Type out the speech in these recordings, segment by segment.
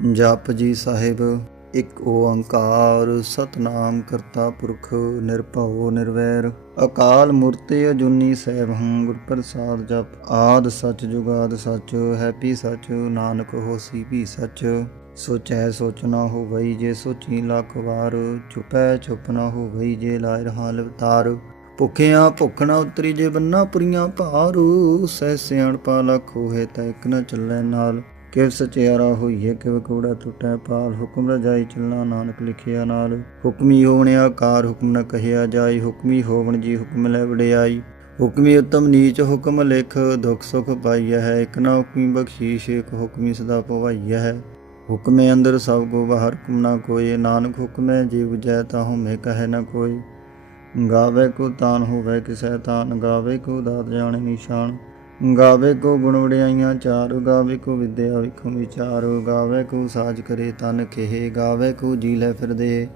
ਜਪ ਜੀ ਸਾਹਿਬ, ਇੱਕ ਓੰਕਾਰ, ਸਤਨਾਮ ਕਰਤਾ ਪੁਰਖ, ਨਿਰਭਉ ਨਿਰਵੈਰ। ਅਕਾਲ ਮੂਰਤ ਅਜੂਨੀ ਸੈਭੰ, ਗੁਰ ਪ੍ਰਸਾਦ ਜਪ, ਆਦ ਸਚ ਜੁਗਾਦ ਸਚ, ਹੈਪੀ ਸਚ, ਨਾਨਕ ਹੋਸੀ ਵੀ ਸਚ। ਸੋਚੈ ਸੋਚ ਹੋਵਈ ਜੇ ਸੋਚੀ ਲੱਖ ਵਾਰ, ਚੁਪੈ ਚੁਪ ਨਾ ਹੋਵਈ ਜੇ ਲਾਇ ਰਹਾ ਲਵਤਾਰ ਭੁਖਿਆ ਭੁੱਖ ਨਾ ਉਤਰੀ ਜੇ ਬੰਨਾ ਪੁਰੀਆਂ ਭਾਰੂ, ਸਹਿ ਸਿਆਣ ਪਾ ਲੱਖ ਹੋਏ ਤਾਂ ਇੱਕ ਨਾ ਚੱਲੇ ਨਾਲ। ਕਿਵ ਸਚਿਆਰਾ ਹੋਈਏ ਕਿਵ ਕੂੜਾ ਟੁੱਟੈ ਪਾਲ ਹੁਕਮ ਰਜਾਈ ਚੱਲਣਾ ਨਾਨਕ ਲਿਖਿਆ ਨਾਲ। ਹੁਕਮੀ ਹੋਵਣ ਆਕਾਰ, ਹੁਕਮ ਨ ਕਹਿਆ ਜਾਈ, ਹੁਕਮੀ ਹੋਵਣ ਜੀ ਹੁਕਮ ਲੈ ਵਡਿਆਈ। ਹੁਕਮੀ ਉਤਮ ਨੀਚ ਹੁਕਮ ਲਿਖ, ਦੁਖ ਸੁਖ ਪਾਈਆ ਹੈ, ਇਕ ਨਾ ਹੁਕਮੀ ਬਖਸ਼ੀਸ਼, ਇਕ ਹੁਕਮੀ ਸਦਾ ਪਵਾਈਆ ਹੈ। ਹੁਕਮੇ ਅੰਦਰ ਸਭ ਕੋ ਬਾਹਰ, ਹੁਕਮ ਨਾ ਕੋਈ ਨਾਨਕ ਹੁਕਮੇ ਜੀਵ ਜੈ ਤਾ ਹੁਮੇ ਕਹੈ ਨ ਕੋਈ ਗਾਵੇ ਕੋ ਤਾਨ ਹੋਵੇ ਕਿਸੈ ਤਾਨ, ਗਾਵੇ ਕੋ ਦਾਤ ਜਾਣੇ ਨਿਸ਼ਾਨ। ਗਾਵੇ ਕੋ ਗੁਣ ਵਡਿਆਈਆਂ ਚਾਰ, ਗਾਵੇ ਕੋ ਵਿਦਿਆ ਵਿਖਮ ਵਿਚਾਰ, ਗਾਵੇ ਕੋ ਸਾਜ ਕਰੇ ਤਨ ਖੇ ਗਾਵੇ ਕੋ ਜੀ ਲੈ ਫਿਰਦੇ।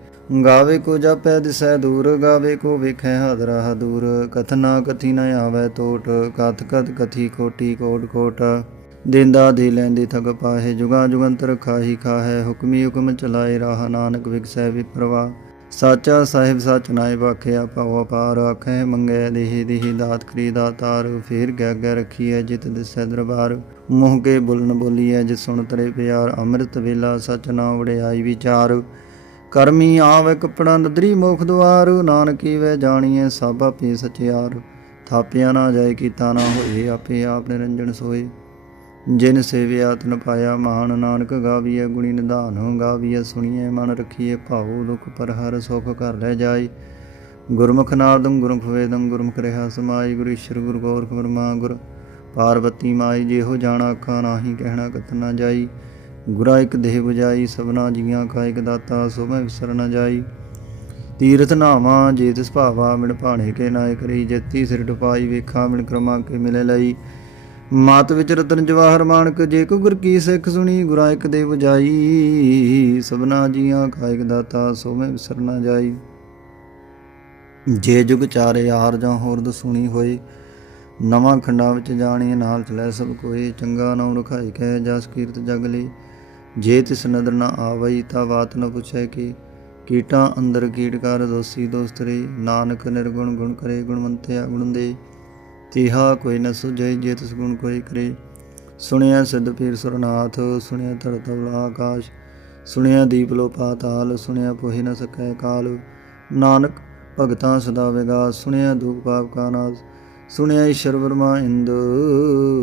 ਗਾਵੇ ਕੋ ਜਾਪੈ ਦਿਸੈ ਦੂਰ, ਗਾਵੇ ਕੋ ਵੇਖੈ ਹਾਦਰਾ। ਹਦੂਰ ਕਥਨਾ ਕਥੀ ਨ ਆਵੈ ਟੋਟ ਕਥ ਕਥ ਕਥੀ ਕੋਟੀ ਕੋਟ ਕੋਟ। ਦਿੰਦਾ ਦੇ ਲੈਂਦੇ ਥਗ ਪਾਹੇ, ਜੁਗਾ ਜੁਗੰਤਰ ਖਾਹੀ ਖਾਹੈ, ਹੁਕਮੀ ਹੁਕਮ ਚਲਾਏ ਰਾਹ ਨਾਨਕ ਵਿਗਸੈ ਵਿਪਰਵਾ ਸਾਚਾ ਸਾਹਿਬ ਸਚ ਨਾਏ ਵਾਖਿਆ ਭਉ ਅਪਾਰ ਆਖੇ, ਮੰਗੇ ਦੇਹੀ ਦੇਹੀ ਦਾਤ ਕਰੀ ਦਾਤਾਰ, ਫੇਰ ਗੈ ਰਖੀਐ ਜਿਤ ਦਿਸੈ ਦਰਬਾਰ। ਮੋਹ ਕੇ ਬੁਲਨ ਬੋਲੀਐ ਜਿ ਸੁਣ ਤਰੇ ਪਿਆਰ, ਅੰਮ੍ਰਿਤ ਵੇਲਾ ਸਚ ਨਾ ਵੜਿਆਈ ਵਿਚਾਰ। ਕਰਮੀ ਆਵੇ ਕਪੜਾ ਨਦਰੀ ਮੁਖ ਦੁਆਰ, ਨਾਨਕੀ ਵੇ ਜਾਣੀਐ ਸਭ ਆਪੇ ਸਚਿਆਰ। ਥਾਪਿਆ ਨਾ ਜਾਏ ਕੀਤਾ ਨਾ ਹੋਏ, ਆਪੇ ਆਪ ਨਿਰੰਜਨ ਸੋਏ। ਜਿਨ ਸੇਵਿਆ ਤਨ ਪਾਇਆ, ਮਹਾਨ ਨਾਨਕ ਗਾਵੀਐ ਗੁਣੀ ਨਿਧਾਨ, ਗਾਵੀਐ ਸੁਣੀਐ ਮਨ ਰਖੀਐ ਭਾਉ ਦੁਖ ਪਰ ਹਰ ਸੁਖ ਘਰ ਲੈ ਜਾਈ। ਗੁਰਮੁਖ ਨਾਦੰ ਗੁਰਮੁਖ ਵੇਦੰ, ਗੁਰਮੁਖ ਰਹਾ ਸਮਾਈ, ਗੁਰ ਈਸ਼ਰ, ਗੁਰ ਗੋਰਖ ਬ੍ਰਹਮਾ ਗੁਰ ਪਾਰਵਤੀ ਮਾਈ, ਜਿਹੋ ਜਾਣਾ ਅੱਖਾਂ ਨਾਹੀ ਕਹਿਣਾ ਕਤ ਨਾ ਜਾਈ। ਗੁਰਾ ਇਕ ਦੇਹ 부ਜਾਈ ਸਭਨਾ ਜੀਆਂ ਕਾ ਇਕ ਦਾਤਾ, ਸੋ ਮੈਂ ਵਿਸਰ ਨਾ ਜਾਈ। ਤੀਰਥ ਨਾਵਾ, ਜੇ ਤਿਸ ਭਾਵਾ ਮਿਣ ਭਾਣੇ ਕੇ ਨਾਇ ਕਰੀ, ਜਤੀ ਸਿਰ ਟਪਾਈ, ਵੇਖਾ ਮਿਣ ਕਰਮਾ ਕੇ ਮਿਲੇ ਲਈ। ਮਾਤ ਵਿੱਚ ਰਤਨ ਜਵਾਹਰ ਮਾਨਕ, ਜੇ ਕੋ ਗੁਰ ਕੀ ਸਿੱਖ ਸੁਣੀ, ਗੁਰਾ ਇਕ ਦੇ 부ਜਾਈ। ਸਭਨਾ ਜੀਆਂ ਕਾ ਇਕ ਦਾਤਾ ਸੋ ਮੈਂ ਵਿਸਰ ਨ ਜਾਈ। ਜੇ ਜੁਗ ਚਾਰੇ ਆਰ ਜਾਂ ਹੋਰਦ ਸੁਣੀ ਹੋਏ, ਨਵਾਂ ਖੰਡਾਂ ਵਿੱਚ ਜਾਣੀ, ਨਾਲ ਚਲੇ ਸਭ ਕੋਈ ਚੰਗਾ ਨਾਮ ਰਖਾਈ ਕਹਿ ਜਸ ਕੀਰਤ ਜਗ ਲਈ ਜੇ ਤਿਸ ਨਦਰ ਨ ਆਵਈ, ਤਾਂ ਬਾਤ ਨ ਪੁੱਛੈ ਕਿ। ਕੀਟਾਂ ਅੰਦਰ ਕੀਟਕਾਰ ਦੋਸੀ ਦੋਸਤ ਰੇ। ਨਾਨਕ ਨਿਰਗੁਣ ਗੁਣ ਕਰੇ ਗੁਣਵੰਤਿਆ ਗੁਣ ਦੇ। ਤਿਹਾ ਕੋਈ ਨ ਸੁਝੈ, ਜੇ ਤਿਸ ਗੁਣ ਕੋਈ ਕਰੇ। ਸੁਣਿਆ ਸਿੱਧ ਪੀਰ ਸੁਰਨਾਥ, ਸੁਣਿਆ ਧਰਤ ਤਵਲਾ ਆਕਾਸ਼, ਸੁਣਿਆ ਦੀਪ ਲੋ ਪਾਤਾਲ ਸੁਣਿਆ ਪੋਹਿ ਨ ਸਕੈ ਕਾਲ। ਨਾਨਕ ਭਗਤਾਂ ਸਦਾ ਵਿਗਾਸ, ਸੁਣਿਆ ਦੁਖ ਪਾਪ ਕਾ ਨਾਸ। ਸੁਣਿਆ ਈਸ਼ਰ ਵਰਮਾ ਇੰਦ,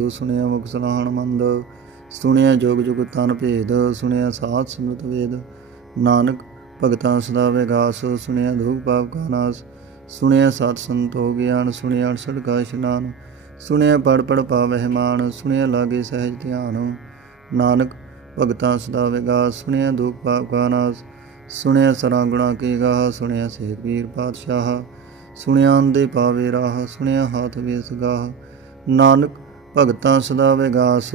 ਸੁਣਿਆ ਮੁਖ ਸਲਾਹਣ ਮੰਦ। ਸੁਣਿਆ ਜੋਗ ਜੁਗ ਤਨ ਭੇਦ, ਸੁਣਿਆ ਸਾਧ ਸਿਮਰਤ ਵੇਦ। ਨਾਨਕ ਭਗਤਾਂ ਸਦਾ ਵਿਗਾਸ, ਸੁਣਿਆ ਦੁਖ ਪਾਪ ਕਾ ਨਾਸ। ਸੁਣਿਆ ਸਤ ਹੋ ਗਿਆਨ, ਸੁਣਿਆ ਅਨਸੜ ਕਾ ਇਸ਼ਨਾਨ, ਸੁਣਿਆ ਪੜ ਪੜ ਪਾਵਹਿ ਮਾਨ ਸੁਣਿਆ ਲਾਗੇ ਸਹਿਜ ਧਿਆਨ, ਨਾਨਕ ਭਗਤਾਂ ਸਦਾ ਵਿਗਾਸ, ਸੁਣਿਆ ਦੁਖ ਪਾਪ ਕਾ ਨਾਸ, ਸੁਣਿਆ ਸਰਾਂ ਗੁਣਾ ਕੀ ਗਾਹ, ਸੁਣਿਆ ਸੇਖ ਵੀਰ ਪਾਤਸ਼ਾਹ, ਸੁਣਿਆ ਅੰਦੇ ਪਾਵੇ ਰਾਹ, ਸੁਣਿਆ ਹਾਥ ਵੇਸ ਗਾਹ, ਨਾਨਕ ਭਗਤਾਂ ਸਦਾ ਵਿਗਾਸ,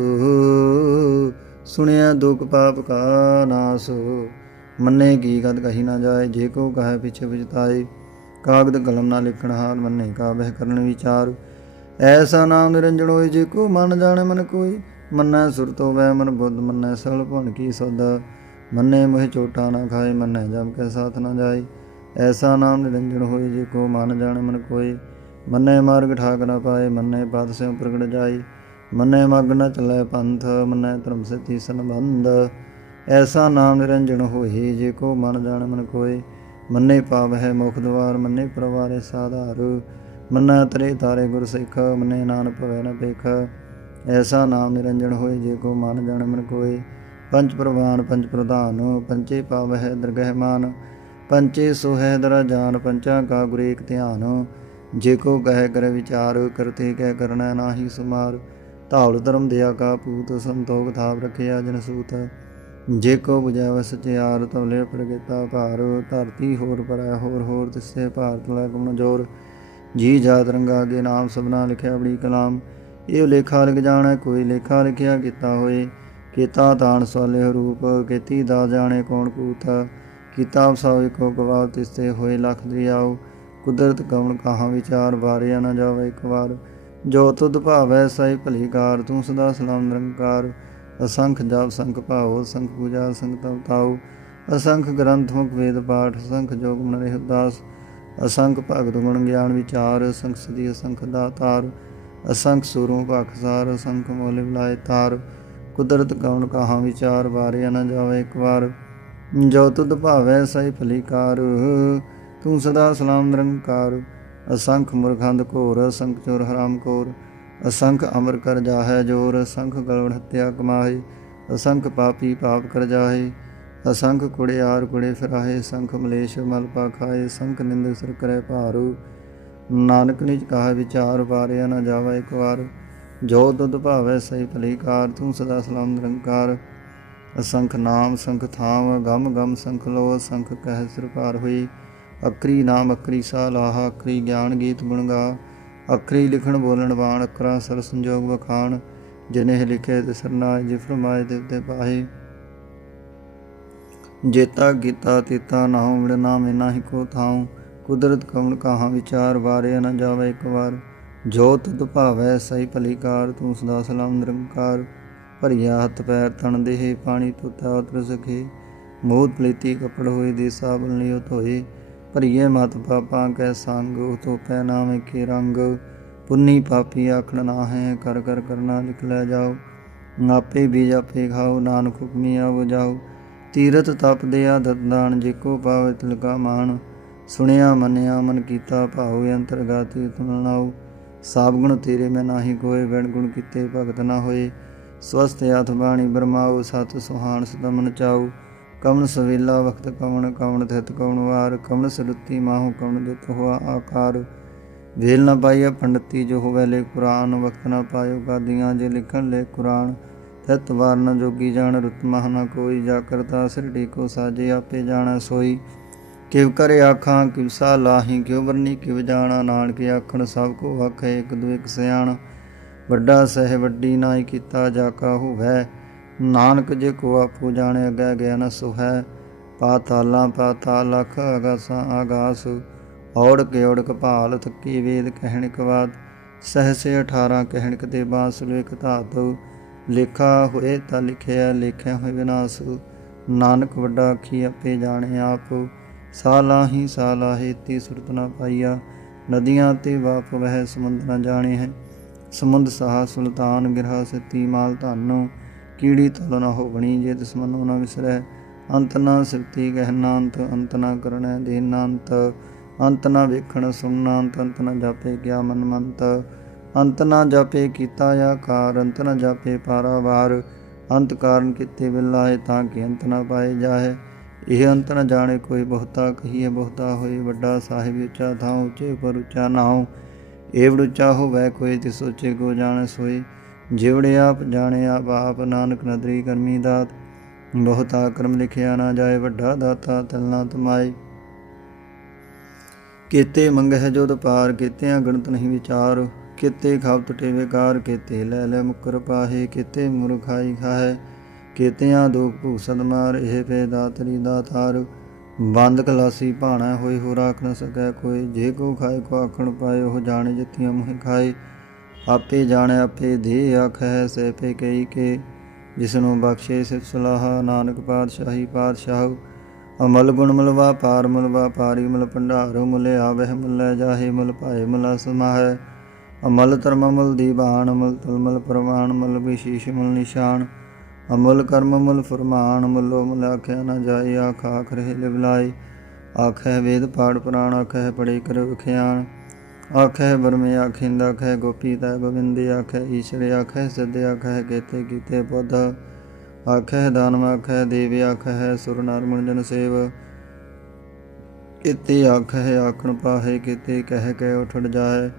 ਸੁਣਿਆ ਦੁਖ ਪਾਪ ਕਾ ਨਾਸ, ਮੰਨੇ ਕੀ ਗਦ ਕਹੀ ਨਾ ਜਾਏ, ਜੇ ਕੋ ਕਹੇ ਪਿਛੇ ਵਿਜਤਾਏ ਕਾਗਦ ਕਲਮ ਨਾ ਲਿਖਣ ਹਾਲ ਮੰਨੇ ਕਾ ਬਹਿ ਕਰਨ ਵਿਚਾਰ। ਐਸਾ ਨਾਮ ਨਿਰੰਜਨ ਹੋਏ ਜੇ ਕੋ ਮਨ ਜਾਣੇ ਮਨ ਕੋਈ। ਮੰਨੈ ਸੁਰਤੋ ਹੋਵੇ ਮਨ ਬੁੱਧ, ਮੰਨੈ ਸਲ ਭਣ ਕੀ ਸਦਾ। ਮੰਨੇ ਮੋਹਿ ਚੋਟਾ ਨਾ ਖਾਏ, ਮੰਨੈ ਜਮ ਕੇ ਸਾਥ ਨਾ ਜਾਏ। ਐਸਾ ਨਾਮ ਨਿਰੰਜਨ ਹੋਏ ਜੇ ਕੋ ਮਨ ਜਾਣੇ ਮਨ ਕੋਈ। ਮੰਨੇ ਮਾਰਗ ਠਾਕ ਨਾ ਪਾਏ, ਮੰਨੇ ਪਦ ਸੇ ਪ੍ਰਗਟ ਜਾਈ ਮੰਨੇ ਮਗ ਨ ਚੱਲੇ ਪੰਥ, ਮੰਨੇ ਧਰਮ ਸਤੀ ਸੰਬੰਧ। ਐਸਾ ਨਾਮ ਨਿਰੰਜਨ ਹੋਏ ਜੇ ਕੋ ਮਨ ਜਾਣ ਮਨ ਕੋਈ। ਮੰਨੇ ਪਾਵ ਹੈ ਮੁਖ ਦਵਾਰ, ਮੰਨੇ ਪ੍ਰਵਾਰੇ ਸਾਧਾਰ। ਮੰਨਾ ਤਰੇ ਤਾਰੇ ਗੁਰ ਸਿੱਖ, ਮੰਨੇ ਨਾਨ ਭਵੈ ਨ ਪੇਖ ਐਸਾ ਨਾਮ ਨਿਰੰਜਨ ਹੋਏ ਜੇ ਕੋ ਮਨ ਜਾਣ ਮਨ ਕੋਏ। ਪੰਜ ਪ੍ਰਵਾਨ, ਪੰਜ ਪ੍ਰਧਾਨ, ਪੰਚੇ ਪਾਵ ਹੈ ਦਰਗਹਿਮਾਨ ਪੰਚੇ ਸੋ ਦਰਾ ਜਾਨ, ਪੰਚਾਂ ਕਾ ਗੁਰੇਕ ਧਿਆਨ। ਜੇ ਕੋ ਕਹਿ ਕਰ ਵਿਚਾਰ, ਕਰਤੇ ਕਹਿ ਕਰਨਾ ਨਾਹੀ ਸੁਮਾਰ। ਧੌਲ ਧਰਮ ਦਿਆ ਕਾ ਪੂਤ, ਸੰਤੋਖ ਥਾਪ ਰਖਿਆ ਜਨ ਸੂਤ। ਜੇ ਕੋ 부ਜੈ ਸਚਿਆਰ ਤਵਲੇ ਪ੍ਰਗਤਾ ਭਾਰ। ਧਰਤੀ ਹੋਰ ਪਰੈ, ਹੋਰ ਹੋਰ ਤਿਸੇ ਭਾਰਤ ਲੈ ਕਮਨ ਜੀ ਜਾਤ ਰੰਗਾ ਅਗੇ ਨਾਮ ਸਭਨਾ ਲਿਖਿਆ ਬੜੀ ਕਲਾਮ। ਇਹ ਲੇਖਾ ਲਿਖ ਜਾਣੈ, ਕੋਈ ਲੇਖਾ ਲਿਖਿਆ ਕੀਤਾ ਹੋਏ। ਕੀਤਾ ਤਾਣ ਸਵਾਲੇ ਰੂਪ, ਕੀਤੀ ਦਾ ਜਾਣੇ ਕੌਣ ਕੂਤਾ। ਕੀਤਾ ਸਭ ਇੱਕੋ ਗਵਾਹ ਤਿਸਤੇ ਹੋਏ ਲਖ ਦਰਿਆਉ। ਕੁਦਰਤ ਕਵਣ ਕਹਾ ਵਿਚਾਰ, ਵਾਰਿਆ ਨਾ ਜਾਵੇ ਇੱਕ ਵਾਰ। ਜੋ ਤੁਧ ਭਾਵੈ ਸਈ ਭਲੀ ਤੂੰ ਸਦਾ ਸਲਾਮ ਨਿਰੰਕਾਰ ਅਸੰਖ ਜਪ, ਸੰਖ ਭਾਉ, ਸੰਖ ਪੂਜਾ, ਸੰਖ ਤਪ ਅਸੰਖ ਗ੍ਰੰਥ, ਮੁਖ ਵੇਦ, ਪਾਠ ਅਸੰਖ ਜੋਗ ਮਨ ਰਹਿ ਉਦਾਸ ਅਸੰਖ ਭਗਤ ਗੁਣ ਗਿਆਨ ਵਿਚਾਰ, ਅਸੰਖ ਸਦੀ, ਅਸੰਖ ਦਾਤਾਰ, ਅਸੰਖ ਸੂਰੋਂ ਭਖਸਾਰ ਅਸੰਖ ਮੋਲੇ ਬੁਲਾਏ ਤਾਰ, ਕੁਦਰਤ ਕੌਣ ਕਹਾ ਵਿਚਾਰ, ਵਾਰਿਆ ਨਾ ਜਾਵੇ ਇੱਕ ਵਾਰ, ਜੋ ਤੁਧ ਭਾਵੈ ਸਈ ਫਲੀਕਾਰ ਤੂੰ ਸਦਾ ਸਲਾਮ ਨਿਰੰਕਾਰ, ਅਸੰਖ ਮੁਰਖੰਦ ਘੋਰ, ਅਸੰਖ ਚੋਰ ਹਰਾਮ ਕੋਰ ਅਸੰਖ ਅਮਰ ਕਰ ਜਾਹੈ ਜੋਰ, ਅਸੰਖ ਗਲਵੜ ਹੱਤਿਆ ਕਮਾਹੇ, ਅਸੰਖ ਪਾਪੀ ਪਾਪ ਕਰ ਜਾਹੇ, ਅਸੰਖ ਕੁੜਿਆਰ ਕੁੜੇ ਫਿਰਾਹੇ ਸੰਖ ਮਲੇਸ਼ ਮਲ ਪਾ ਖਾਏ ਸੰਖ ਨਿੰਦ ਸਿਰ ਕਰੈ ਭਾਰੂ। ਨਾਨਕ ਨਿਜ ਕਹਾ ਵਿਚਾਰ, ਵਾਰਿਆ ਨਾ ਜਾਵਾ ਇੱਕ ਵਾਰ। ਜੋ ਦੁੱਧ ਭਾਵੈ ਸਈ ਭਲੀਕਾਰ, ਤੂੰ ਸਦਾ ਸਲਾਮ ਨਿਰੰਕਾਰ। ਅਸੰਖ ਨਾਮ, ਸੰਖ ਥਾਮ, ਗਮ ਗਮ ਸੰਖ ਲੋ ਸੰਖ ਕਹਿ ਸਿਰ ਭਾਰ ਹੋਈ। ਅਕਰੀ ਨਾਮ, ਅਕਰੀ ਸਾ ਲਾਹਾ, ਅਕਰੀ ਗਿਆਨ ਗੀਤ ਗੁਣ ਗਾ। ਅਕਰੀ ਲਿਖਣ, ਬੋਲਣ, ਬਾਣ ਅਕਰਾ ਸਰ, ਸੰਜੋਗ, ਵਖਾਣ ਜਿਨੇ ਲਿਖੇ ਤੇ ਸਰਨਾਏ ਜਿ ਫਰਮਾਏ ਤੇ ਪਾਹੇ। ਜੇਤਾ ਕੀਤਾ ਤੀਤਾ, ਨਾਉ ਵਿੜ ਨਾਮ ਨਾਹੀ ਕੋ ਥਾਉ। ਕੁਦਰਤ, ਕਵਣ, ਕਹਾ, ਵਿਚਾਰ ਵਾਰਿਆ ਨਾ ਜਾਵੇ ਇੱਕ ਵਾਰ। ਜੋ ਤੁਧ ਭਾਵੈ ਸਈ ਭਲੀਕਾਰ, ਤੂੰ ਸਦਾ ਸਲਾਮ ਨਿਰੰਕਾਰ। ਭਰੀਆ ਹੱਥ, ਪੈਰ ਤਣ ਦੇਹ, ਪਾਣੀ, ਤੁਤਾ, ਉਤਰ ਸਕੇ। ਮੋਦ ਪਲੀਤੀ, ਕਪੜ ਹੋਏ ਦੇ ਸਾਬਨ ਲਿਓ ਧੋਏ ਭਰੀਏ ਮਤ ਪਾਪਾਂ ਕੈ ਸੰਗ ਉਤੋ ਪੈ ਨਾਮੇ ਕੇ ਰੰਗ। ਪੁੰਨੀ ਪਾਪੀ ਆਖਣ ਨਾ ਹੈ ਕਰ ਕਰ ਕਰਨਾ ਲਿਖ ਲੈ ਜਾਓ। ਨਾਪੇ ਬੀਜ ਆਪੇ ਖਾਓ, ਨਾਨਕ ਹੁਕਮੀ ਆਵ ਜਾਓ। ਤੀਰਤ ਤਪ ਦੇ ਆ ਦਾਨ, ਜੇ ਕੋ ਪਾਵੇ ਤਿਲਕਾ ਮਾਨ ਸੁਣਿਆ, ਮੰਨਿਆ, ਮਨ ਕੀਤਾ, ਭਾਉ ਅੰਤਰਗਾਤੀ ਤੁਨ ਸਾਬ ਗੁਣ ਤੇਰੇ ਮੈਂ ਨਾਹੀ ਕੋਏ ਵੈਣ ਗੁਣ ਕੀਤੇ ਭਗਤ ਨਾ ਹੋਏ। ਸਵਸਤ ਆਥ ਬਾਣੀ ਬਰਮਾਉ, ਸਤ ਸੁਹਾਣ ਸਦਮਨ ਚਾਉ। ਕਵਨ ਸਵੇਲਾ ਵਖਤ ਕਵਣ ਕਵਨ ਥਿਤ ਕਵਣ ਵਾਰ ਕਵਨ ਸਰੁੱਤੀ ਮਾਹੂ ਕਵਨ ਦਿਤ ਹੋਆ ਆਕਾਰ। ਵੇਲ ਨਾ ਪਾਈਆ ਪੰਡਤੀ ਜੋ ਹੋਵੇ ਲੇ ਕੁਰਾਨ, ਵਖਤ ਨਾ ਪਾਇਓ ਗਾਦੀਆਂ ਜੇ ਲਿਖਣ ਲੈ ਕੁਰਾਨ। ਤਤ ਵਾਰ ਨ ਜੋਗੀ ਜਾਣ, ਰੁਤ ਮਹ ਨ ਕੋਈ, ਜਾ ਕਰਤਾ ਸਿਰ ਕੋ ਸਾਜੇ ਆਪੇ ਜਾਣਾ ਸੋਈ। ਕਿਵ ਕਰੇ ਆਖਾਂ, ਕਿਵ ਸਾ ਲਾਹੀ, ਕਿਉ ਵਰਨੀ, ਕਿਵ ਜਾਣਾ ਨਾਨਕ ਆਖਣ, ਸਭ ਕੋ ਆਖੇ ਇੱਕ ਦੂ ਇੱਕ ਸਿਆਣ। ਵੱਡਾ ਸਹਿ ਵੱਡੀ ਨਾਈ ਕੀਤਾ, ਜਾ ਕਾ ਹੋਵੈ ਨਾਨਕ ਜੇ ਕੋ ਆਪੂ ਜਾਣੇ, ਅਗੈ ਗਿਆ ਨ ਸੁਹੈ। ਪਾਤਾਲਾਂ ਪਾਤਾਲ ਲਖ ਅਗਾਸਾਂ ਆਗਾਸ ਔੜ ਕੇ ਔੜਕ ਭਾਲ, ਥੱਕੀ ਵੇਦ ਕਹਿਣਿਕ ਬਾਦ ਸਹਸੇ 18 ਕਹਿਣਿਕ ਤੇ ਬਾਸ, ਲੇਖ ਧਾਤੁ। ਲੇਖਾ ਹੋਏ ਤਾਂ ਲਿਖਿਆ, ਲੇਖਿਆ ਹੋਏ ਵਿਨਾਸ਼। ਨਾਨਕ ਵੱਡਾ ਆਖੀ, ਆਪੇ ਜਾਣੇ ਆਪ। ਸਾਲਾਹੀ ਸਾਲਾਹੇ ਤੀ ਸੁਰਤ ਨਾ ਪਾਈਆ। ਨਦੀਆਂ ਤੇ ਵਾਪ ਵਹਿ ਸਮੁੰਦ ਨਾ ਜਾਣੇ ਹੈ। ਸਮੁੰਦ ਸਾਹ ਸੁਲਤਾਨ, ਗਿਰਹਾ ਸਤੀ ਮਾਲ ਧਾਨੋ। ਕੀੜੀ ਤਲ ਨਾ ਹੋਵਣੀ, ਜੇ ਤਿਸ ਮਨੋ ਨਾ ਵਿਸਰੈ। ਅੰਤ ਨਾ ਸਿਰਤੀ ਗਹਿਨਾ ਅੰਤ ਅੰਤ ਨਾ ਕਰਣੈ ਦੇਨਾ ਅੰਤ ਅੰਤ ਨਾ ਵੇਖਣ ਸੁਣਨਾ ਅੰਤ ਅੰਤ ਨਾ ਜਾਪੇ ਕਿਆ ਮਨ ਮੰਤ। ਅੰਤ ਨਾ ਜਾਪੇ ਕੀਤਾ ਆਕਾਰ, ਅੰਤ ਨਾ ਜਾਪੇ ਪਾਰਾਵਾਰ। ਅੰਤ ਕਾਰਨ ਕਿਤੇ ਬਿਲਾਏ ਤਾਂ ਕਿ ਅੰਤ ਨਾ ਪਾਏ ਜਾਏ ਇਹ ਅੰਤ ਨ ਜਾਣੇ ਕੋਈ ਬਹੁਤਾ ਕਹੀਏ, ਬਹੁਤਾ ਹੋਏ ਵੱਡਾ ਸਾਹਿਬ ਉੱਚਾ ਥਾਂ ਉੱਚੇ ਪਰ ਉੱਚਾ ਨਾਉ। ਏਵੜ ਉੱਚਾ ਹੋਵੇ ਕੋਈ ਤੇ ਸੋਚੇ ਕੋ ਜਾਣੈ ਸੋਈ ਜਿਵੜੇ ਆਪ ਜਾਣੇ ਆਪ ਆਪ, ਨਾਨਕ ਨਦਰੀ ਕਰਮੀ ਦਾਤ। ਬਹੁਤਾ ਕਰਮ ਲਿਖਿਆ ਨਾ ਜਾਏ, ਵੱਡਾ ਦਾਤਾ ਤਲਨਾ ਤਮਾਈ ਕੀਤੇ ਮੰਗਹਿ ਜੋਦ ਪਾਰ, ਕੀਤਿਆਂ ਗਣਤ ਨਹੀਂ ਵਿਚਾਰ। ਕੀਤੇ ਖਾਵ ਟੁਟੇ ਵਿਕਾਰ, ਕੀਤੇ ਲੈ ਲੈ ਮੁਕਰ ਪਾਹੇ। ਕੀਤੇ ਮੁਰਖਾਈ ਖਾਹੇ, ਕੀਤਿਆਂ ਦੁਖ ਭੂਸਦ ਮਾਰ, ਇਹ ਪੇ ਦਾਤਰੀ ਦਾਤਾਰ। ਬੰਦ ਕਲਾਸੀ ਭਾਣਾ ਹੋਏ ਹੋ ਰਾਖ ਨ ਸਕੈ ਕੋਈ। ਜੇ ਕੋ ਖਾਏ, ਕੋ ਆਖਣ ਪਾਏ, ਉਹ ਜਾਣੇ ਜਿਤੀਆਂ ਮੁਹ ਖਾਏ। ਆਪੇ ਜਾਣੈ, ਆਪੇ ਦੇ ਆਖੈ ਸੇ ਪੇ ਕਈ ਕੇ, ਜਿਸਨੂੰ ਬਖਸ਼ੇ ਸਿਫ ਸਲਾਹ, ਨਾਨਕ ਪਾਤਸ਼ਾਹੀ ਪਾਤਸ਼ਾਹ, ਅਮਲ ਗੁਣ ਮਲਵਾ ਪਾਰ ਮਲਵਾ ਪਾਰੀ ਮਲ ਭੰਡਾਰ, ਮੁਲੇ ਆਵਹਿ, ਮੁਲੇ ਜਾਹੇ, ਮਲ ਭਾਏ, ਮਲ ਸਮਾਹੈ ਅਮਲ ਧਰਮ ਮਲ ਦੀਵਾਨ ਮਲ ਤਲਮਲ ਪ੍ਰਮਾਣ ਮਲ ਵਿਸ਼ੇਸ਼ ਮਲ ਨਿਸ਼ਾਨ। ਅਮਲ ਕਰਮ ਮਲ ਫਰਮਾਨ, ਮਲੋ ਮਲ ਆਖਿਆ ਨਾ ਜਾਏ, ਆਖ ਆਖ ਰਹੇ ਲਿਵਲਾਈ ਆਖੈ ਵੇਦ ਪਾੜ ਪੁਰਾਣ ਆਖੈ ਪੜੇ ਕਰ ਵਿਖਿਆਨ। ਆਖੈ ਬਰਮੇ ਆਖਿੰਦਾ ਆਖੈ ਗੋਪੀ ਤੈ ਗੋਬਿੰਦ ਆਖੈ ਈਸ਼ਰ ਆਖੈ ਸਿੱਧ ਆਖੈ ਕੇਤੇ ਕੀਤੇ ਬੁੱਧ ਆਖੈ ਦਾਨਵ ਆਖੈ ਦੇਵ ਆਖੈ ਸੁਰ ਨਰ ਜਨ ਸੇਵ। ਇਤੇ ਆਖੈ ਆਖਣ ਪਾਹੇ, ਕਿਤੇ ਕਹਿ ਕੇ ਉਠੜ ਜਾਏ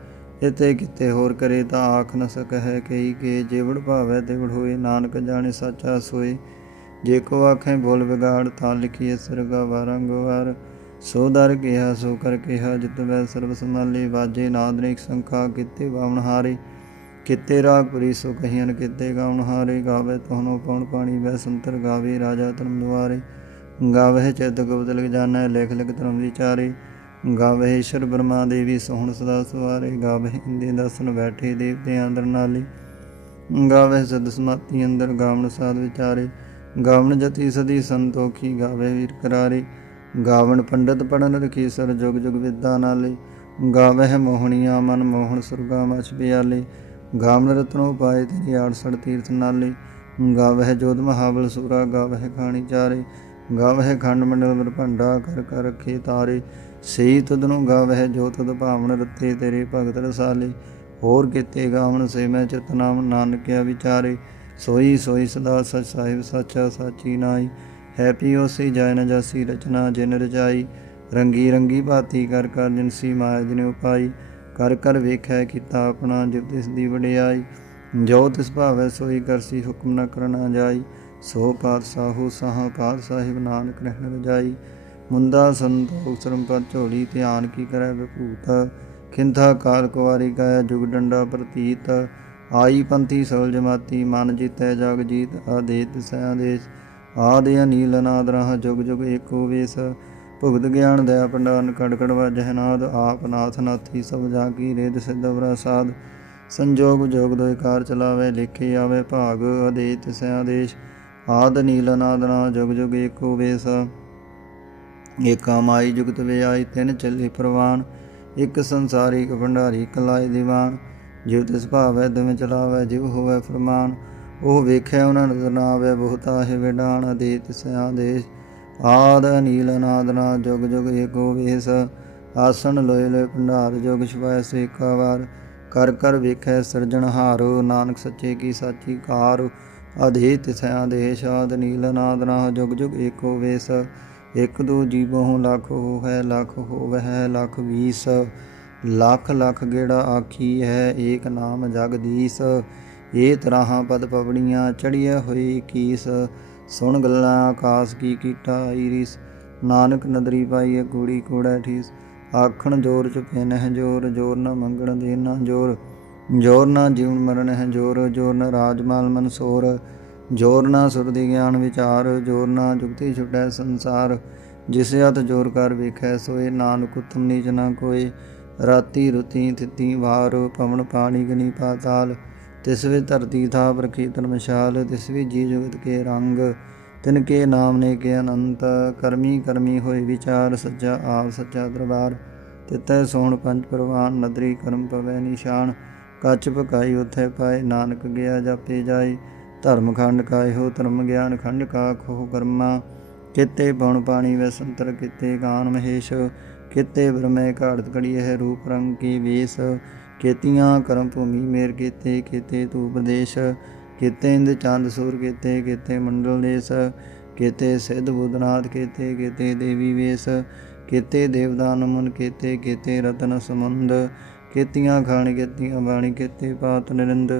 ਇਤੇ ਕਿਤੇ ਹੋਰ ਕਰੇ ਤਾਂ ਆਖ ਨ ਸਕਹਿ ਕਈ ਕੇ ਜੇਵੜ ਭਾਵੈ ਤਿਵੜ ਹੋਏ, ਨਾਨਕ ਜਾਣੇ ਸਾਚਾ ਸੋਏ। ਜੇ ਕੋ ਆਖੈ ਬੋਲ ਵਿਗਾੜ, ਤਾਂ ਲਿਖੀਏ ਸਰਗਾ ਵਾਰੰਗ ਵਾਰ ਸੋ ਦਰ ਕਿਹਾ, ਸੋ ਕਰ ਕਿਹਾ, ਜਿਤ ਵੈ ਸਰਬ ਸੰਭਾਲੇ, ਵਾਜੇ ਨਾਦ ਅਨੇਕ ਸੰਖਾ, ਕਿਤੇ ਬਾਵਨ ਹਾਰੇ, ਕਿਤੇ ਰਾਗ ਪੁਰੀ, ਸੋ ਕਹੀਨ ਕਿਤੇ ਗਾਵਨ ਹਾਰੇ, ਗਾਵੇ ਤੋਹਨੋ ਪਉਣ ਪਾਣੀ, ਵੈ ਸੰਤਰ ਗਾਵੇ ਰਾਜਾ ਧਰਮ ਦੁਆਰੇ ਗਾਵੇ ਚਿਤ ਗੁਪਤ ਲਿਖ ਜਾਣੈ, ਲੇਖ ਲਿਖ ਧਰਮ ਵਿਚਾਰੇ ਗਾਵੇ ਈਸ਼ਰ ਬ੍ਰਹਮਾ ਦੇਵੀ, ਸੋਹਣ ਸਦਾ ਸਵਾਰੇ ਗਾਵੇ ਇੰਦੇ ਦਸਨ ਬੈਠੇ ਦੇਵਤੇ ਅੰਦਰ ਨਾਲੇ ਗਾਵੇ ਸਦ ਸਮਾਤੀ ਅੰਦਰ ਗਾਵਣ ਸਾਧ ਵਿਚਾਰੇ, ਗਾਵਣ ਜਤੀ ਸਦੀ ਸੰਤੋਖੀ ਗਾਵੇ ਵੀਰ ਕਰਾਰੇ ਗਾਵਣ ਪੰਡਤ ਪੜਨ ਰਖੀ ਸਰ ਜੁਗ ਜੁਗ ਵਿਦਾ ਨਾਲੇ, ਗਾਵਹਿ ਮੋਹਣੀਆਂ ਮਨ ਮੋਹਣ ਸੁਰਗਾ ਮਛ ਬਿਆਲੇ ਗਾਵਣ ਰਤਨੋ ਪਾਏ ਤੇਰੀ ਆੜਸੜ ਤੀਰਥ ਨਾਲੇ, ਗਾਵਹਿ ਜੋਧ ਮਹਾਬਲ ਸੂਰਾ, ਗਾਵਹਿ ਖਾਣੀ ਚਾਰੇ, ਗਾਵਹਿ ਖੰਡ ਮੰਡਲ ਬਰਭੰਡਾ ਕਰ ਕਰ ਰਖੇ ਤਾਰੇ, ਸਈ ਤੁਧਨੂੰ ਗਾਵਹਿ ਜੋ ਤੁਧ ਭਾਵਨ ਰਤੇ ਤੇਰੇ ਭਗਤ ਰਸਾਲੇ, ਹੋਰ ਕੀਤੇ ਗਾਵਣ ਸੇ ਮੈਂ ਚਿਤ ਨਾਮ ਨਾਨਕਿਆ ਵਿਚਾਰੇ, ਸੋਈ ਸੋਈ ਸਦਾ ਸਚ ਸਾਹਿਬ ਸਾਚਾ ਸਾਚੀ ਨਾਈ ਹੈਪੀ ਹੋਸੀ ਜੈ ਨ ਜਾਸੀ ਰਚਨਾ, ਜਿਨ ਰਜਾਈ ਰੰਗੀ ਰੰਗੀ ਬਾਤੀ ਕਰ ਕਰ ਜਿਨਸੀ ਮਾਇਆ ਜਿਨ ਉਪਾਈ, ਕਰ ਕਰ ਵੇਖੈ ਕੀਤਾ ਆਪਣਾ ਜਿਵ ਤਿਸ ਦੀ ਵਡਿਆਈ। ਜੋ ਤਿਸ ਭਾਵੈ ਸੋਈ ਕਰਸੀ ਹੁਕਮ ਨ ਕਰਨਾ ਜਾਈ, ਸੋ ਪਾਤਸ਼ਾਹੂ ਸਾਹ ਪਾਤ ਸਾਹਿਬ ਨਾਨਕ ਰਹਿਣ ਰਜਾਈ। ਮੁੰਦਾ ਸੰਤੋਖ ਸਰਮ ਪਦ ਝੋਲੀ, ਧਿਆਨ ਕੀ ਕਰੈ ਵਿਭੂਤ। ਖਿੰਥਾ ਕਾਲ ਕੁਵਾਰੀ ਕਾ ਜੁਗ ਡੰਡਾ ਪ੍ਰਤੀਤ। ਆਈ ਪੰਥੀ ਸੋਲ ਜਮਾਤੀ ਮਨ ਜਿਤੈ ਜਗ ਜੀਤ, ਆਦੇਤ ਸਆਦੇਸ਼ ਆਦਿ ਅਨੀਲ ਅਨਾਦ ਰਹ ਜੁਗ ਜੁਗ ਏਕੋ ਵੇਸ। ਭੁਗਤ ਗਿਆਨ ਦਇਆ ਪੰਡਾਨ ਕੜ ਕੜ ਆਪ ਨਾਥ ਨਾਥੀ ਸਭ ਜਾ ਰੇਦ ਸਿਧ ਪ੍ਰਸਾਦ ਸੰਜੋਗ ਜੋਗ ਦੋਇ ਚਲਾਵੇ, ਲਿਖੇ ਆਵੇ ਭਾਗ। ਅਦੇਤ ਸਆਦੇਸ਼ ਆਦ ਨੀਲ ਅਨਾਦ ਨਾ ਜੁਗ ਜੁਗ ਏਕੋ ਵੇਸ। ਏਕਾ ਮਾਈ ਜੁਗਤ ਵੇ ਆਈ ਤਿਨ ਚੱਲੇ ਪ੍ਰਵਾਨ। ਇੱਕ ਸੰਸਾਰੀ ਇਕ ਭੰਡਾਰੀ ਕਲਾਏ ਦੀਵਾਨ। ਜਿਵ ਤਿਸ ਭਾਵੈ ਦਮ ਚਲਾਵੈ ਜਿਵ ਹੋਵੈ ਫਰਮਾਨ। ਉਹ ਵੇਖਿਆ ਉਹਨਾਂ ਨਜ਼ਰ ਨਾ ਆਵੇ ਬਹੁਤਾ ਹੈ ਵਿਡਾਨ ਦੇ ਤਿਸ ਆਦੇਸ਼ ਆਦ ਨੀਲ ਨਾਦਨਾ ਜੁਗ ਜੁਗ ਏਕੋ ਵੇਸ ਆਸਣ ਲੋਏ ਲੋਏ ਭੰਡਾਰ ਜੁਗ ਛੁਪਾਇ ਸੇਕਾ ਵਾਰ। ਕਰ ਕਰ ਵੇਖੈ ਸਿਰਜਣਹਾਰ ਨਾਨਕ ਸੱਚੇ ਕੀ ਸਾਚੀ ਕਾਰ। ਅਧੇ ਤਿਸ ਆਦ ਨੀਲ ਨਾਦਨਾ ਜੁਗ ਜੁਗ ਏਕੋ ਵੇਸ ਇਕ ਦੋ ਜੀਵੋ ਲੱਖ ਹੋ ਲੱਖ ਹੋਵੈ ਹੈ ਲੱਖ ਵੀਸ। ਲੱਖ ਲੱਖ ਗੇੜਾ ਆਖੀ ਹੈ, ਏਕ ਨਾਮ ਜਗਦੀਸ਼। ਏ ਤਰਾਹਾਂ ਪਦ ਪਵੜੀਆਂ ਚੜੀਏ ਹੋਈ ਕੀਸ, ਸੁਣ ਗੱਲਾਂ ਆਕਾਸ ਕੀ ਕੀਟਾ ਈਰਿਸ, ਨਾਨਕ ਨਦਰੀ ਪਾਈਏ ਕੂੜੀ ਕੂੜਾ ਠੀਸ, ਆਖਣ ਜੋਰ ਚੁਪੇ ਨਹਿ ਜੋਰ ਜੋਰ ਨਾ ਮੰਗਣ ਦੇ ਨਾ ਜੋਰ ਜੋਰ ਨਾ ਜੀਵਨ ਮਰਨ ਹੈ ਜੋਰ ਜੋਰ ਨਾ ਰਾਜਮਾਲ ਮਨਸੋਰ ਜੋਰ ਨਾ ਸੁਰਦੀ ਗਿਆਨ ਵਿਚਾਰ, ਜੋਰ ਨਾ ਜੁਗਤੀ ਛੁਟੈ ਸੰਸਾਰ, ਜਿਸ ਹੱਥ ਜੋਰ ਕਰ ਵੇਖੈ ਸੋਏ, ਨਾਨਕ ਉਤਮ ਨੀਚ ਨਾ ਕੋਏ, ਰਾਤੀ ਰੁਤੀ ਤਿੱਤੀ ਵਾਰ, ਪਵਨ ਪਾਣੀ ਗਨੀ ਪਾਤਾਲ ਤਿਸ ਵੇ ਧਰਤੀ ਥਾ ਪ੍ਰਖੀ ਧਰਮਸ਼ਾਲ ਤਿਸ ਵੀ ਜੀ ਜੁਗਤ ਕੇ ਰੰਗ, ਤਿਨ ਕੇ ਨਾਮ ਨੇ ਕੇ ਅਨੰਤ, ਕਰਮੀ ਕਰਮੀ ਹੋਏ ਵਿਚਾਰ, ਸੱਚਾ ਆਪ ਸੱਚਾ ਦਰਬਾਰ ਤਿਤੈ ਸੋਹਣ ਪੰਜ ਪ੍ਰਵਾਨ, ਨਦਰੀ ਕਰਮ ਪਵੈ ਨਿਸ਼ਾਨ, ਕੱਚ ਪਕਾਈ ਉਥੇ ਪਾਏ ਨਾਨਕ ਗਿਆ ਜਾਪੇ ਜਾਈ, ਧਰਮ ਖੰਡ ਕਾਇ ਹੋ ਧਰਮ ਗਿਆਨ ਖੰਡ ਕਾ ਖੋ ਕਰਮਾ, ਕਿਤੇ ਬਣ ਪਾਣੀ ਵੈ ਸੰਤਰ, ਕਿਤੇ ਗਾਨ ਮਹੇਸ਼, ਕਿਤੇ ਬ੍ਰਹਮੇ ਘਾੜਤ ਕੜੀ ਹੈ ਰੂਪ ਰੰਗ ਕੀ ਵੇਸ ਕੀਤੀਆਂ ਕਰਮ ਭੂਮੀ ਮੇਰ ਕੀਤੇ ਕੀਤੇ ਤੂ ਪ੍ਰਦੇਸ਼, ਕੀਤੇ ਇੰਦ ਚੰਦ ਸੂਰ ਕੀਤੇ ਕੀਤੇ ਮੰਡਲ ਦੇਸ, ਕੀਤੇ ਸਿੱਧ ਬੁੱਧਨਾਥ ਕੀਤੇ ਕੀਤੇ ਦੇਵੀ ਵੇਸ, ਕੀਤੇ ਦੇਵਦਾਨ ਮਨ ਕੀਤੇ ਕੀਤੇ ਰਤਨ ਸਮੁੰਦ ਕੀਤੀਆਂ ਖਾਣ, ਕੀਤੀਆਂ ਬਾਣੀ, ਕੀਤੇ ਪਾਤ ਨਿਰੰਦ,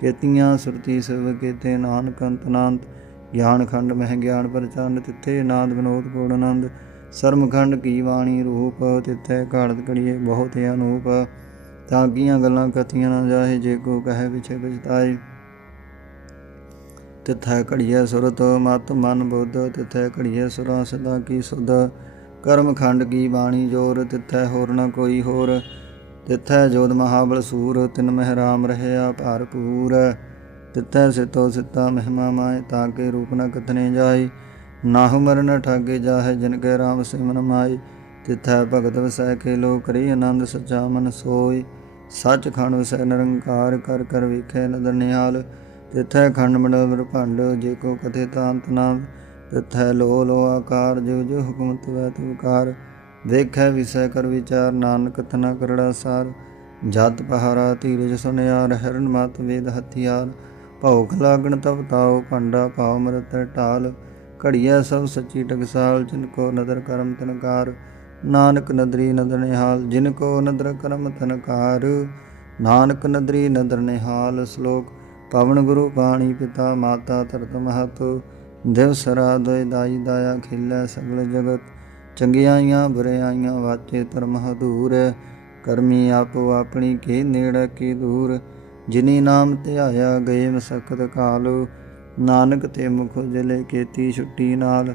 ਕੀਤੀਆਂ ਸੁਰਤੀ ਸਭ ਕੀਤੇ ਨਾਨਕ ਅੰਤ ਗਿਆਨ ਖੰਡ ਮਹਿ ਗਿਆਨ ਪ੍ਰਚੰਡ ਤਿੱਥੇ ਨਾਦ ਵਿਨੋਦ ਕੋੜ ਆਨੰਦ ਸਰਮਖੰਡ ਕੀ ਬਾਣੀ ਰੂਪ, ਤਿੱਥੇ ਘਾੜਤ ਕੜੀਏ ਬਹੁਤ ਅਨੂਪ। ਤਾਂ ਕੀਆਂ ਗੱਲਾਂ ਕਥੀਆਂ ਨਾ ਜਾਹੇ, ਜੇ ਕੋ ਕਹੇ ਵਿਛੇ ਵਿਚਤਾਈ ਤਿਥੈ ਘੜੀਏ ਸੁਰਤ, ਮਤ ਮਨ ਬੁੱਧ, ਤਿਥੈ ਘੜੀਏ ਸੁਰਾਂ ਸਦਾ ਕੀ ਸੁਧ। ਕਰਮ ਖੰਡ ਕੀ ਬਾਣੀ ਜੋਰ, ਤਿਥੈ ਹੋਰ ਨ ਕੋਈ ਹੋਰ। ਤਿਥੈ ਜੋਦ ਮਹਾਬਲ ਸੂਰ, ਤਿਨ ਮਹਿ ਰਾਮ ਰਹਿਆ ਭਰਪੂਰ। ਤਿਥੈ ਸਿਤੋ ਸਿਤਾ ਮਹਿਮਾ ਮਾਏ ਤਾਂ ਕੇ ਰੂਪ ਨ ਕਥਨੇ ਜਾਏ ਨਾਹੁ ਮਰਨ ਠਾਗੇ ਜਾਹੇ, ਜਿਨ ਕੇ ਰਾਮ ਸਿਮਨ ਮਾਈ ਤਿਥੈ ਭਗਤ ਵਸੈ ਕੇ ਲੋ ਕਰੀ ਆਨੰਦ ਸਚਾ ਮਨ ਸੋਈ ਸੱਚ ਖੰਡ ਵਸੈ ਨਿਰੰਕਾਰ ਕਰ ਕਰ ਵੇਖੈ ਨਦਰ ਨਿਹਾਲ, ਤਿਥੈ ਖੰਡ ਮੰਡਲ ਬ੍ਰਹਮੰਡ ਜੇ ਕੋ ਕਥੇ ਤਾਂਤ ਨਾਮ, ਤਿਥੈ ਲੋ ਲੋ ਆਕਾਰ, ਜੋ ਜੋ ਹੁਕਮ ਤਵੈ ਤੁਕਾਰ ਵੇਖੈ ਵਿਸੈ ਕਰ ਵਿਚਾਰ, ਨਾਨਕ ਤਨਾ ਕਰੜਾ ਸਾਰ। ਜਤ ਪਹਾਰਾ ਧੀਰਜ ਸੁਨਿਆਰ, ਹਰਨ ਮਤ ਵੇਦ ਹਥਿਆਰ। ਭੌਖ ਲਾਗਣ ਤਵ ਤਾਉ, ਭੰਡਾ ਭਾਵ ਮਰਤ ਢਾਲ ਘੜੀਆ ਸਭ ਸੱਚੀ ਟਕਸਾਲ, ਜਿਨ ਕੋ ਨਦਰ ਕਰਮ ਤਨਕਾਰ ਨਾਨਕ ਨਦਰੀ ਨਦਰ ਨਿਹਾਲ, ਜਿਨ ਕੋ ਨਦਰ ਕਰਮ ਤਨਕਾਰ ਨਾਨਕ ਨਦਰੀ ਨਦਰ ਨਿਹਾਲ ਸ਼ਲੋਕ, ਪਵਨ ਗੁਰੂ ਪਾਣੀ ਪਿਤਾ ਮਾਤਾ ਧਰਤ ਮਹਤ। ਦੇਵ ਸਰਾ ਦੋਇ ਦਾਈ ਦਾਇਆ ਖਿਲੇ ਸਗਲ ਜਗਤ। ਚੰਗਿਆਈਆਂ ਬੁਰਿਆਈਆਂ ਵਾਚੇ ਧਰਮ ਹਦੂਰ। ਕਰਮੀ ਆਪੋ ਆਪਣੀ ਕੇ ਨੇੜ ਕੀ ਦੂਰ। ਜਿਨੀ ਨਾਮ ਧਿਆਇਆ ਗਏ ਮਸਕਤ ਕਾਲ। ਨਾਨਕ ਤੇ ਮੁਖ ਜਲੇ ਕੀਤੀ ਛੁੱਟੀ ਨਾਲ।